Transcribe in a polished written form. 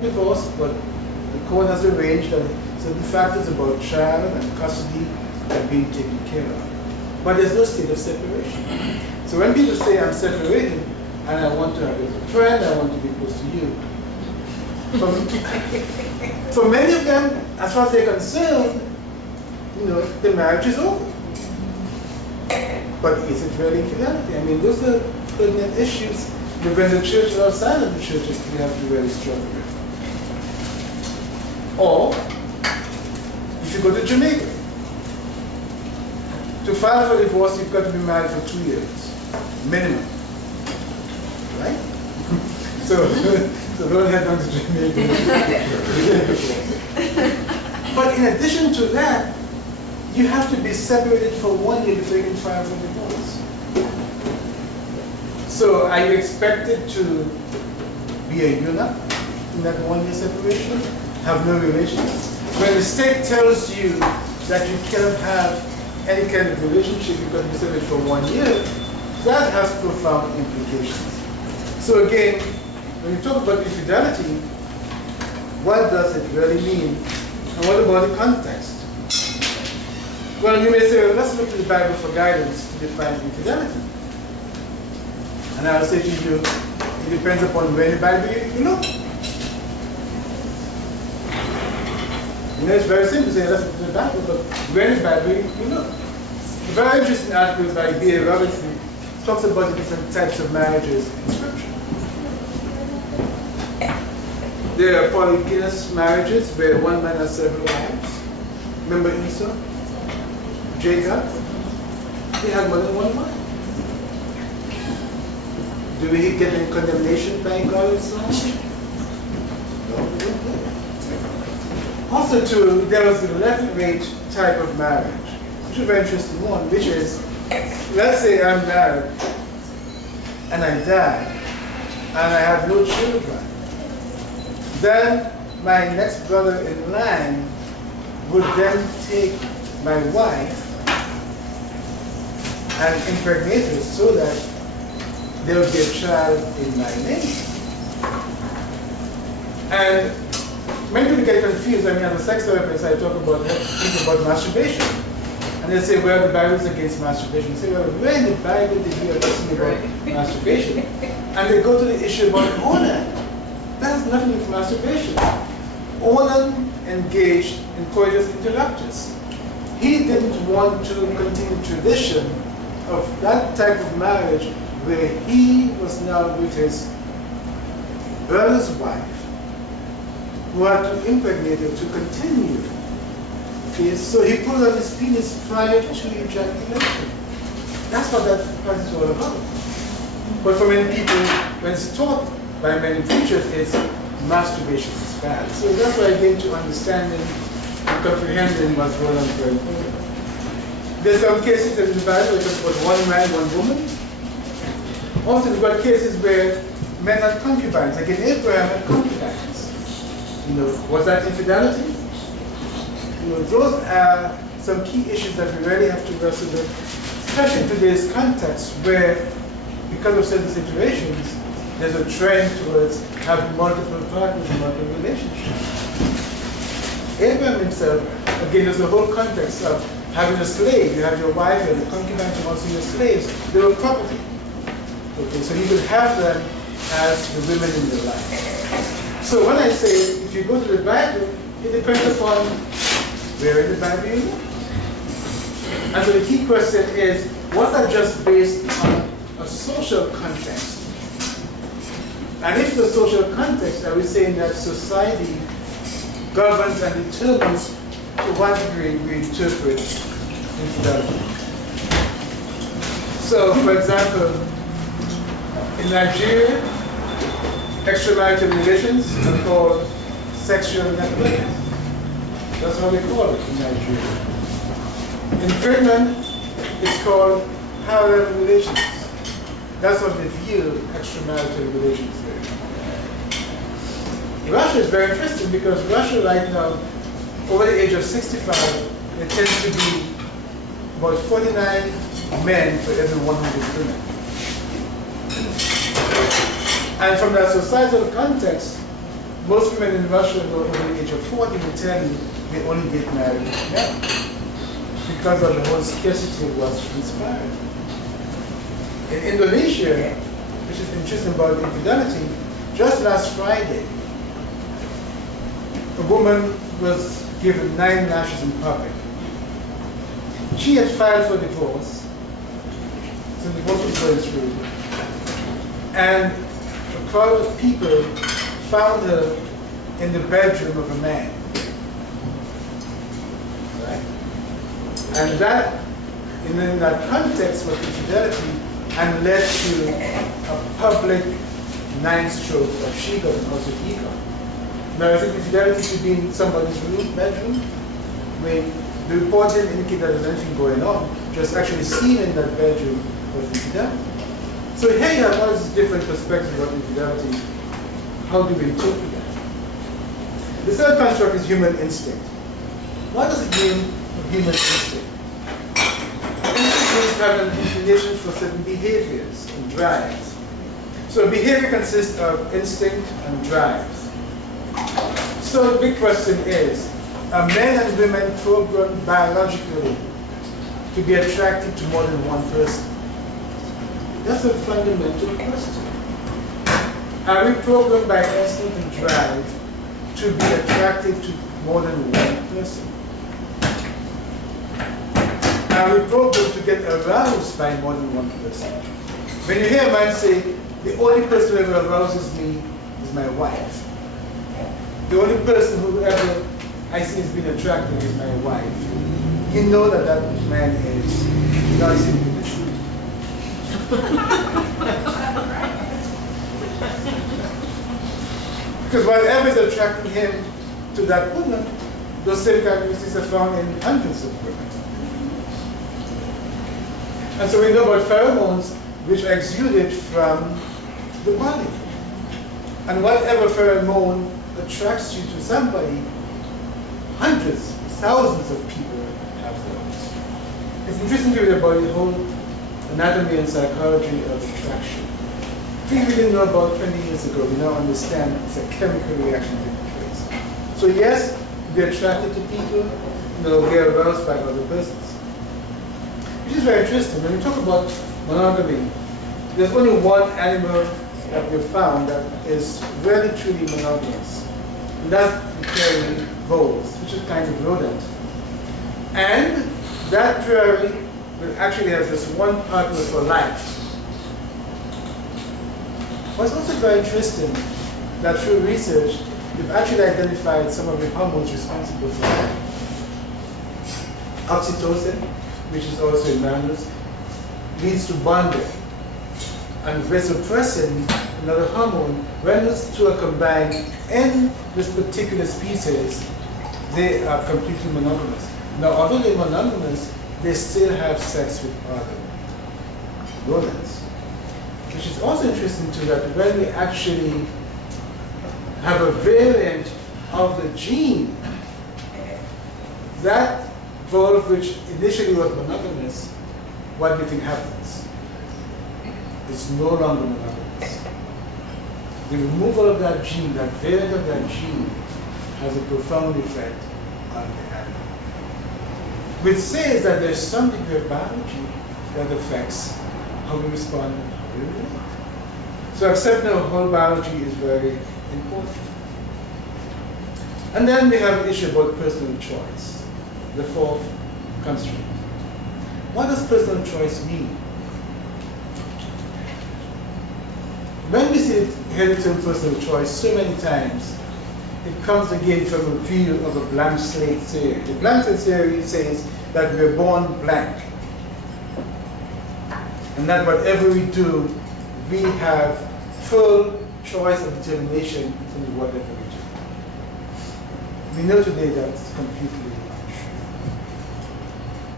divorce, but the court has arranged that certain factors about child and custody are being taken care of. But there's no state of separation. So when people say I'm separated and I want to have a friend, I want to be close to you. For many of them, as far as they're concerned, the marriage is over. But is it really infidelity? I mean, those are pertinent issues that when the church or outside of the church we have to really struggle with. Or, if you go to Jamaica, to file for divorce, you've got to be married for 2 years, minimum. Right? So don't head down to Jamaica. But in addition to that, you have to be separated for 1 year before you can file for divorce. So are you expected to be a eunuch in that 1 year separation? Have no relations? When the state tells you that you cannot have any kind of relationship because you separated for 1 year, that has profound implications. So again, when you talk about infidelity, what does it really mean? And what about the context? Well, you may say, well, let's look to the Bible for guidance to define infidelity. And I'll say to you, it depends upon where in the Bible you look. It's very simple to say, let's look to the Bible, but where in the Bible you look. A very interesting article by D.A. Robinson talks about the different types of marriages in Scripture. There are polygamous marriages where one man has several wives. Remember Esau? Jacob? He had more than one wife. Do we get any condemnation by God and so on? No. Also, too, there was the left-rate type of marriage, which is a very interesting one, which is, let's say I'm married and I die and I have no children. Then my next brother in line would then take my wife and impregnate her so that there would be a child in my name. And many people get confused. I mean, as a sex therapist, I talk about masturbation. And they say, well, the Bible is against masturbation. I say, well, where in the Bible did you ever see about masturbation? And they go to the issue about Onan. That has nothing to do with masturbation. Onan engaged in coitus interruptus. He didn't want to continue tradition of that type of marriage where he was now with his brother's wife, who had to impregnate her to continue. Okay, so he pulled out his penis prior to ejaculation. That's what that passage is all about. But for many people, when it's taught by many preachers, it's masturbation is bad. So that's why I came to understanding and comprehending what's going on very important. There's some cases in the Bible where it's about one man, one woman. Also, we've got cases where men had concubines, like in Abraham had concubines. Was that infidelity? Those are some key issues that we really have to wrestle with, especially in today's context where, because of certain situations, there's a trend towards having multiple partners and multiple relationships. Abraham himself, again, there's a whole context of having a slave. You have your wife, you have the concubines, and also your slaves. They were property. Okay, so you could have them as the women in your life. So when I say, if you go to the Bible, it depends upon where in the Bible you look. And so the key question is, was that just based on a social context? And if the social context, are we saying that society governs and determines to what degree we interpret infidelity? So, for example, in Nigeria, extramarital relations are called sexual networking. That's what we call it in Nigeria. In Finland, it's called parallel relations. That's what they view extramarital relations there. Russia is very interesting because Russia right now, over the age of 65, there tends to be about 49 men for every 100 women. And from that societal context, Most women in Russia who are over the age of 40 will tell you they only get married young because of the whole scarcity of what's transpired. In Indonesia, which is interesting about infidelity, just last Friday, a woman was given 9 lashes in public. She had filed for divorce, so divorce was going through, and a crowd of people found her in the bedroom of a man. Right? And that, in that context, was infidelity and led to a public 9-stroke of she got and also he got. Now, is it infidelity to be in somebody's bedroom? I mean, the report didn't indicate that there's anything going on, just actually seen in that bedroom was infidelity. So here you have all these different perspectives of infidelity. How do we interpret that? The third construct is human instinct. What does it mean, human instinct? Instinct means having an inclination for certain behaviors and drives. So behavior consists of instinct and drives. So the big question is, are men and women programmed biologically to be attracted to more than one person? That's a fundamental question. Are we programmed by instinct and drive to be attracted to more than one person? Are we programmed to get aroused by more than one person? When you hear a man say, the only person who ever arouses me is my wife. The only person who ever I see has been attracted is my wife. You know that that man is not speaking the truth. Because whatever is attracting him to that woman, those same characteristics are found in hundreds of women. And so we know about pheromones which are exuded from the body. And whatever pheromone attracts you to somebody, hundreds, thousands of people have those. It's interesting to read about the whole anatomy and psychology of attraction. Things we didn't know about 20 years ago, we now understand it's a chemical reaction taking place. So yes, we're attracted to people, we're aroused by other persons. Which is very interesting. When we talk about monogamy, there's only one animal that we've found that is really truly monogamous. And that's the prairie voles, which is kind of rodent. And that prairie will actually have this one partner for life. What's also very interesting that through research, they've actually identified some of the hormones responsible for that. Oxytocin, which is also in mammals, leads to bonding. And vasopressin, another hormone, when those two are combined in this particular species, they are completely monogamous. Now, although they're monogamous, they still have sex with other rodents. Which is also interesting too, that when we actually have a variant of the gene, that vole which initially was monogamous, what do you think happens? It's no longer monogamous. The removal of that gene, that variant of that gene, has a profound effect on the animal. Which says that there's some degree of biology that affects how we respond and how we relate. So accepting our whole biology is very important. And then we have an issue about personal choice, the fourth constraint. What does personal choice mean? When we hear the term personal choice so many times, it comes again from a view of a blank slate theory. The blank slate theory says that we're born blank. And that whatever we do, we have full choice and determination in whatever we do. We know today that's completely